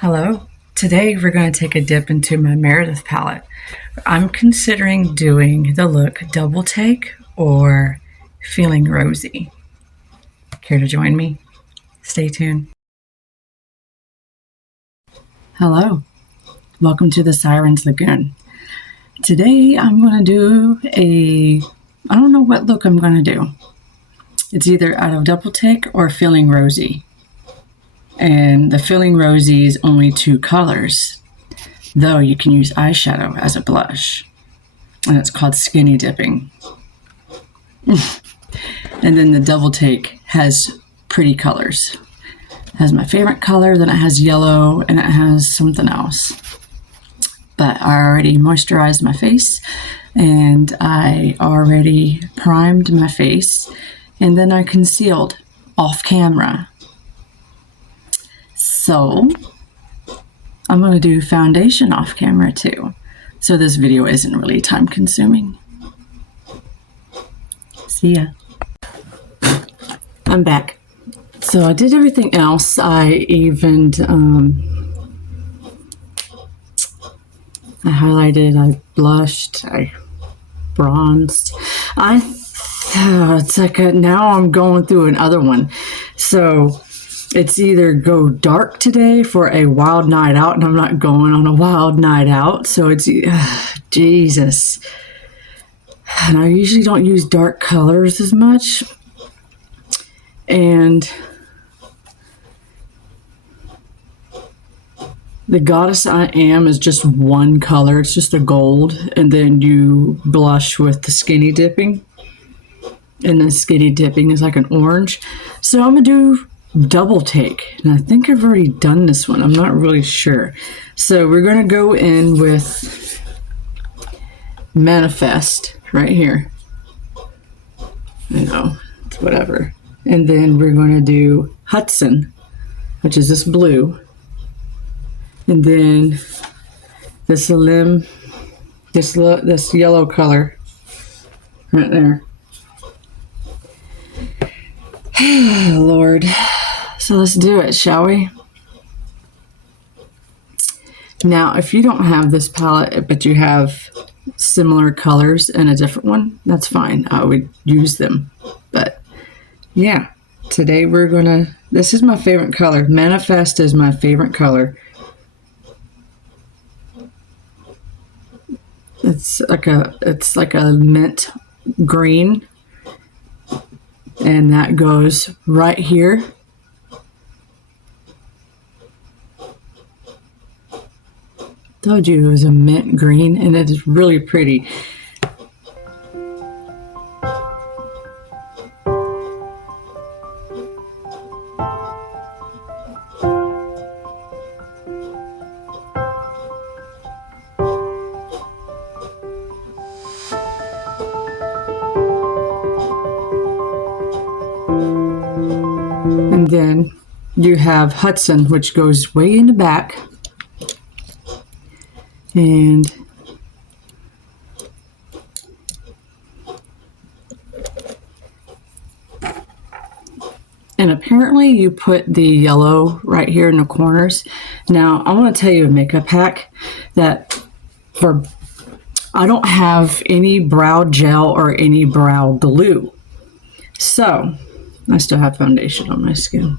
Hello. Today we're going to take a dip into my Meredith palette. I'm considering doing the look Double Take or Feeling Rosy. Care to join me? Stay tuned. Hello. Welcome to the Siren's Lagoon. Today I'm going to do I don't know what look I'm going to do. It's either out of Double Take or Feeling Rosy. And the Feeling Rosy is only 2 colors, though you can use eyeshadow as a blush. And it's called Skinny Dipping. And then the Double Take has pretty colors. It has my favorite color, then it has yellow, and it has something else. But I already moisturized my face, and I already primed my face, and then I concealed off camera. So I'm going to do foundation off camera too. So this video isn't really time consuming. See ya. I'm back. So I did everything else. I evened, I highlighted, I blushed, I bronzed. It's like now I'm going through another one. So it's either go dark today for a wild night out, and I'm not going on a wild night out, so it's Jesus. And I usually don't use dark colors as much, and the Goddess I Am is just one color. It's just a gold, and then you blush with the Skinny Dipping, and the Skinny Dipping is like an orange. So I'm gonna do Double Take, and I think I've already done this one. I'm not really sure. So we're going to go in with Manifest right here. I know, it's whatever. And then we're going to do Hudson, which is this blue. And then this this yellow color right there. Lord. So let's do it, shall we? Now, if you don't have this palette, but you have similar colors in a different one, that's fine. I would use them. But yeah, today this is my favorite color. Manifest is my favorite color. It's like a mint green. And that goes right here. Told you it was a mint green, and it is really pretty. And then you have Hudson, which goes way in the back. And apparently you put the yellow right here in the corners. Now I want to tell you a makeup hack that I don't have any brow gel or any brow glue. So I still have foundation on my skin.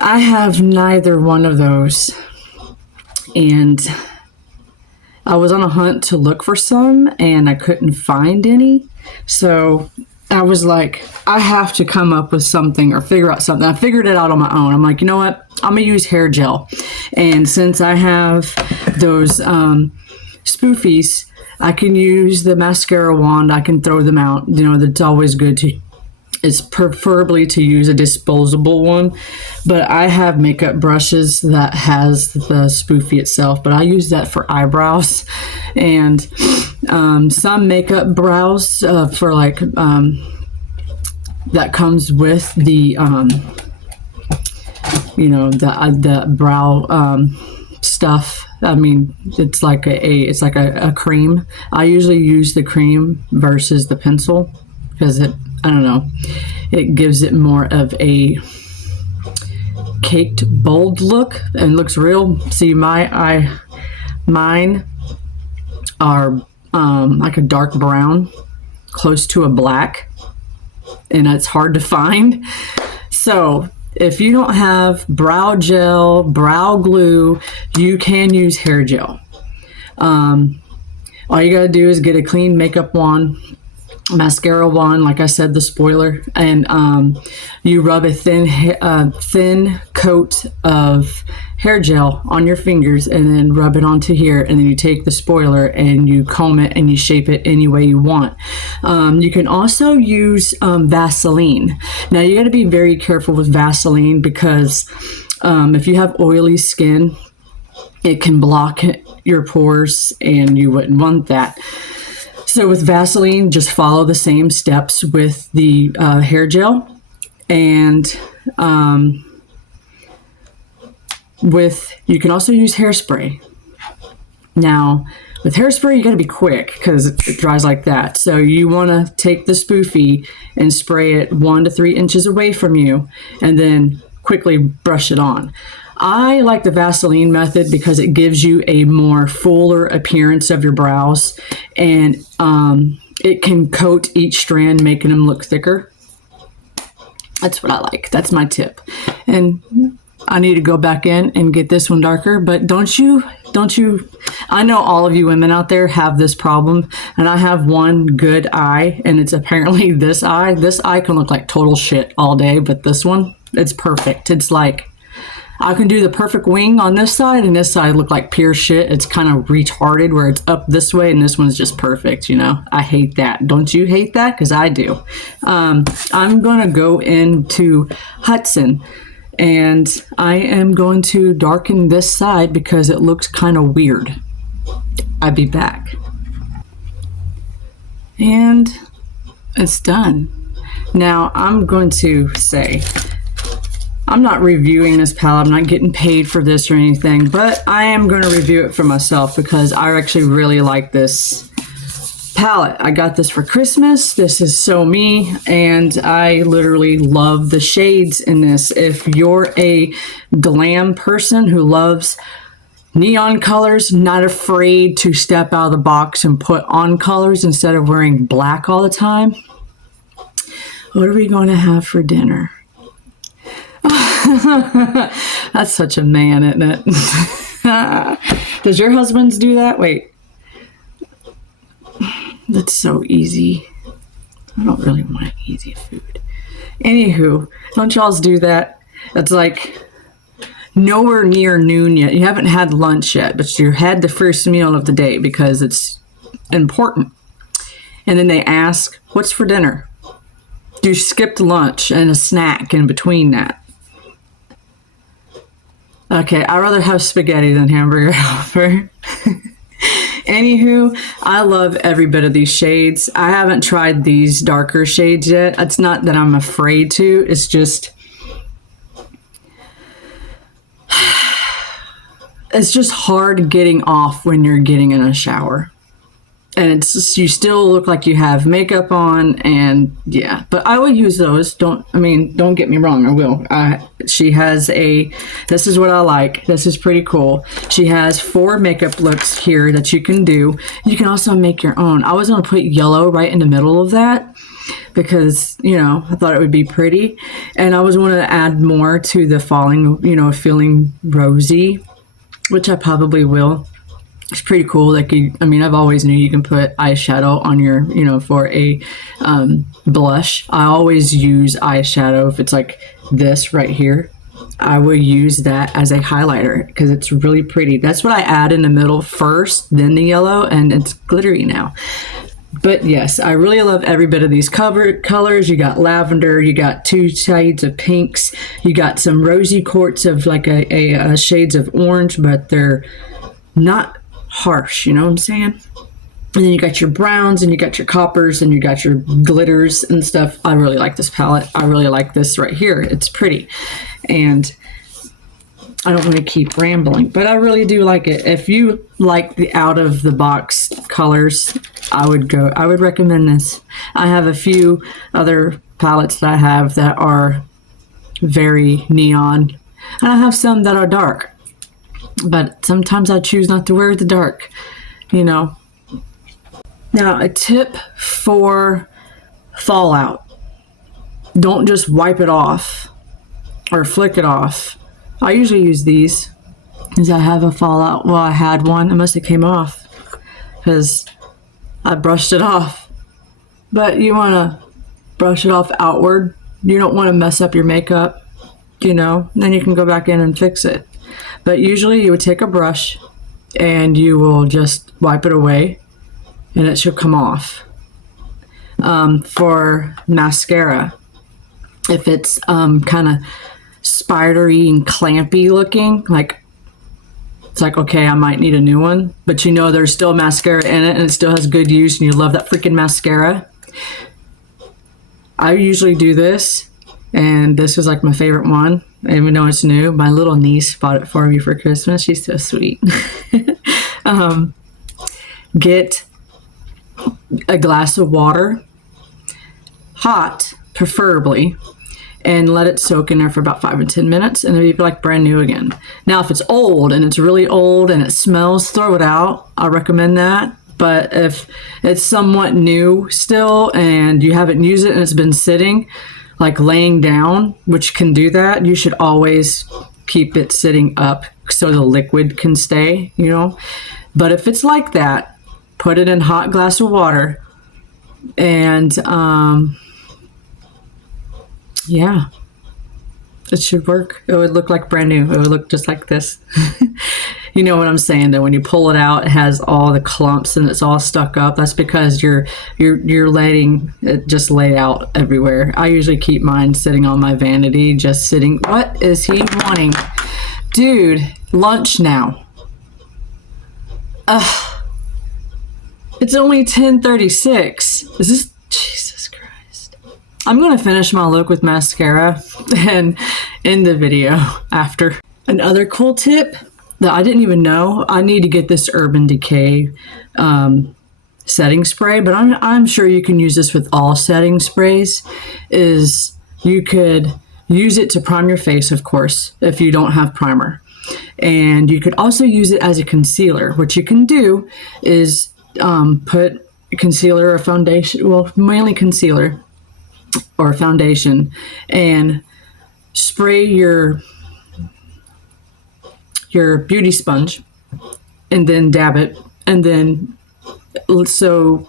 I have neither one of those, and I was on a hunt to look for some, and I couldn't find any. So I was like, I have to come up with something or figure out something. I figured it out on my own. I'm like, you know what? I'm gonna use hair gel, and since I have those spoofies, I can use the mascara wand. I can throw them out. You know, that's always good to. It's preferably to use a disposable one, but I have makeup brushes that has the spoofy itself, but I use that for eyebrows, and some makeup brows for like that comes with the you know, the brow stuff. I mean, it's like a cream. I usually use the cream versus the pencil because I don't know, it gives it more of a caked bold look and looks real. See, mine are like a dark brown, close to a black, and it's hard to find. So if you don't have brow gel, brow glue, you can use hair gel. All you gotta do is get a clean makeup wand, mascara wand, like I said, the spoiler, and you rub a thin coat of hair gel on your fingers and then rub it onto here, and then you take the spoiler and you comb it and you shape it any way you want. You can also use Vaseline. Now you got to be very careful with Vaseline because if you have oily skin, it can block your pores and you wouldn't want that. So with Vaseline, just follow the same steps with the hair gel, and you can also use hairspray. Now with hairspray, you got to be quick because it dries like that. So you want to take the spoofy and spray it 1 to 3 inches away from you and then quickly brush it on. I like the Vaseline method because it gives you a more fuller appearance of your brows, and it can coat each strand, making them look thicker. That's what I like. That's my tip. And I need to go back in and get this one darker, but don't you, I know all of you women out there have this problem, and I have one good eye, and it's apparently this eye. This eye can look like total shit all day, but this one, it's perfect. It's like, I can do the perfect wing on this side, and this side look like pure shit. It's kind of retarded where it's up this way, and this one's just perfect, you know? I hate that. Don't you hate that? Because I do. I'm going to go into Hudson, and I am going to darken this side because it looks kind of weird. I'll be back. And it's done. Now, I'm going to say, I'm not reviewing this palette. I'm not getting paid for this or anything, but I am going to review it for myself because I actually really like this palette. I got this for Christmas. This is so me, and I literally love the shades in this. If you're a glam person who loves neon colors, not afraid to step out of the box and put on colors instead of wearing black all the time, what are we going to have for dinner? That's such a man, isn't it? Does your husbands do that? Wait. That's so easy. I don't really want easy food. Anywho, don't y'all do that? It's like nowhere near noon yet. You haven't had lunch yet, but you had the first meal of the day because it's important. And then they ask, what's for dinner? You skipped lunch and a snack in between that. Okay, I'd rather have spaghetti than hamburger helper. Anywho, I love every bit of these shades. I haven't tried these darker shades yet. It's not that I'm afraid to. It's just, it's just hard getting off when you're getting in a shower. And it's just, you still look like you have makeup on, and yeah, but I would use those. Don't get me wrong, I will. She has this is what I like. This is pretty cool. She has 4 makeup looks here that you can do. You can also make your own. I was going to put yellow right in the middle of that because, you know, I thought it would be pretty. And I was going to add more to the feeling rosy, which I probably will. It's pretty cool. Like, I've always knew you can put eyeshadow on your, for a blush. I always use eyeshadow. If it's like this right here, I will use that as a highlighter because it's really pretty. That's what I add in the middle first, then the yellow, and it's glittery now. But yes, I really love every bit of these colors. You got lavender, you got 2 shades of pinks, you got some rosy quartz of like a shades of orange, but they're not harsh, you know what I'm saying? And then you got your browns, and you got your coppers, and you got your glitters and stuff. I really like this palette. I really like this right here. It's pretty. And I don't want to keep rambling, but I really do like it. If you like the out of the box colors, I would recommend this. I have a few other palettes that I have that are very neon, And I have some that are dark. But sometimes I choose not to wear the dark, you know. Now, a tip for fallout. Don't just wipe it off or flick it off. I usually use these because I have a fallout. Well, I had one. It must have came off because I brushed it off. But you want to brush it off outward. You don't want to mess up your makeup, you know. Then you can go back in and fix it. But usually you would take a brush and you will just wipe it away and it should come off. For mascara, if it's kind of spidery and clampy looking, like it's like, okay, I might need a new one, but you know there's still mascara in it and it still has good use and you love that freaking mascara. I usually do this, and this is like my favorite one. Even though it's new, my little niece bought it for me for Christmas. She's so sweet. Get a glass of water, hot preferably, and let it soak in there for about 5 or 10 minutes, and it'll be like brand new again. Now, if it's old and it's really old and it smells, throw it out. I recommend that. But if it's somewhat new still and you haven't used it and it's been sitting, like laying down, which can do that, you should always keep it sitting up so the liquid can stay, you know. But if it's like that, put it in a hot glass of water and yeah, it should work. It would look like brand new. It would look just like this. You know what I'm saying though, when you pull it out, it has all the clumps and it's all stuck up. That's because you're letting it just lay out everywhere. I usually keep mine sitting on my vanity, just sitting. What is he wanting? Dude, lunch now. It's only 10:36. Is this Jesus Christ? I'm gonna finish my look with mascara and end the video after. Another cool tip that I didn't even know, I need to get this Urban Decay setting spray, but I'm sure you can use this with all setting sprays, is you could use it to prime your face, of course, if you don't have primer. And you could also use it as a concealer. What you can do is put concealer or foundation, well, mainly concealer or foundation, and spray your beauty sponge and then dab it, and then so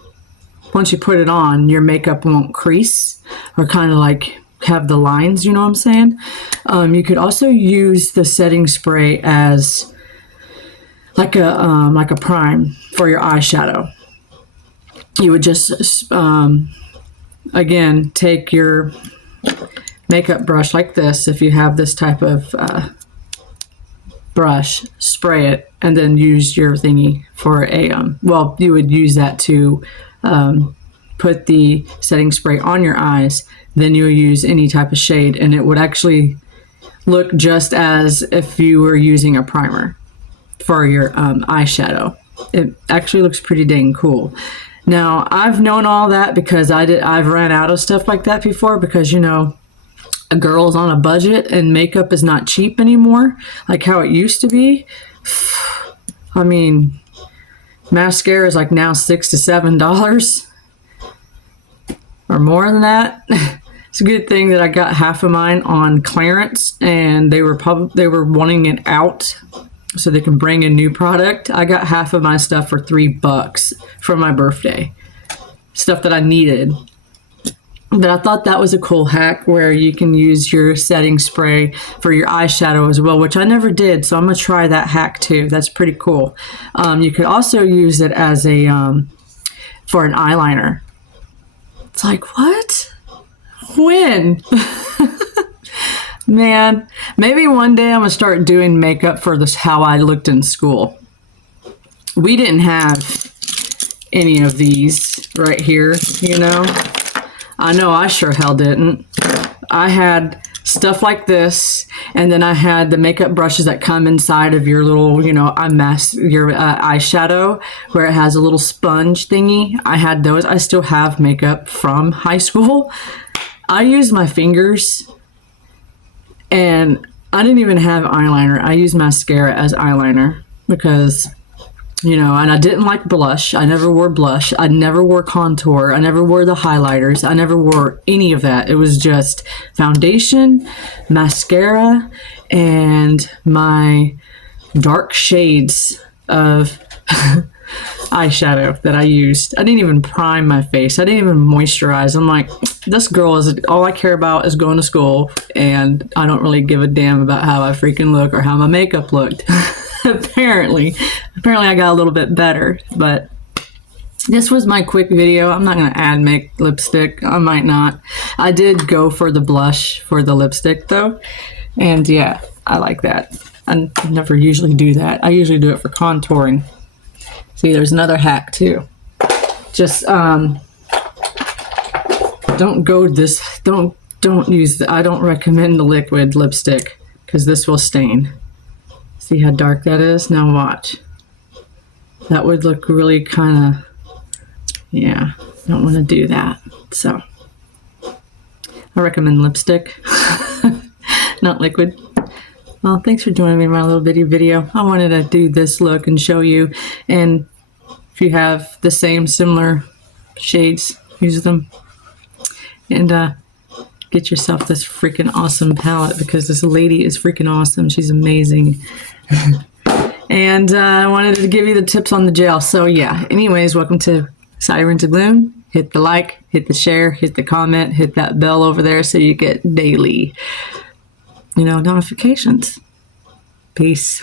once you put it on, your makeup won't crease or kind of like have the lines, you know what I'm saying? You could also use the setting spray as like a prime for your eyeshadow. You would just again take your makeup brush like this, if you have this type of brush, spray it, and then use your thingy for a well, you would use that to put the setting spray on your eyes. Then you'll use any type of shade and it would actually look just as if you were using a primer for your eyeshadow. It actually looks pretty dang cool. Now, I've known all that because I've ran out of stuff like that before, because you know, a girl's on a budget and makeup is not cheap anymore like how it used to be. I mean, mascara is like now $6 to $7 or more than that. It's a good thing that I got half of mine on clearance, and they were wanting it out so they can bring a new product. I got half of my stuff for $3 for my birthday, stuff that I needed. But I thought that was a cool hack where you can use your setting spray for your eyeshadow as well, which I never did. So I'm going to try that hack too. That's pretty cool. You could also use it as a, for an eyeliner. It's like, what? When? Man, maybe one day I'm going to start doing makeup for this, how I looked in school. We didn't have any of these right here, you know. I know I sure hell didn't. I had stuff like this, and then I had the makeup brushes that come inside of your little, you know, your eyeshadow, where it has a little sponge thingy. I had those. I still have makeup from high school. I use my fingers, and I didn't even have eyeliner. I used mascara as eyeliner because, you know, and I didn't like blush. I never wore blush. I never wore contour. I never wore the highlighters. I never wore any of that. It was just foundation, mascara, and my dark shades of eyeshadow that I used. I didn't even prime my face. I didn't even moisturize. I'm like, this girl is, all I care about is going to school, and I don't really give a damn about how I freaking look or how my makeup looked. Apparently I got a little bit better, but this was my quick video. I'm not going to add make lipstick. I might not. I did go for the blush for the lipstick though, and yeah, I like that. I never usually do that. I usually do it for contouring. See, there's another hack too. Just don't go this, don't use the, I don't recommend the liquid lipstick because this will stain. See how dark that is? Now watch. That would look really kind of, yeah, don't want to do that. So I recommend lipstick, not liquid. Well, thanks for joining me in my little bitty video. I wanted to do this look and show you, and if you have the same similar shades, use them, and get yourself this freaking awesome palette because this lady is freaking awesome. She's amazing. And I wanted to give you the tips on the gel. So yeah, anyways, welcome to Siren to Gloom. Hit the like, hit the share, hit the comment, hit that bell over there so you get daily, you know, notifications. Peace.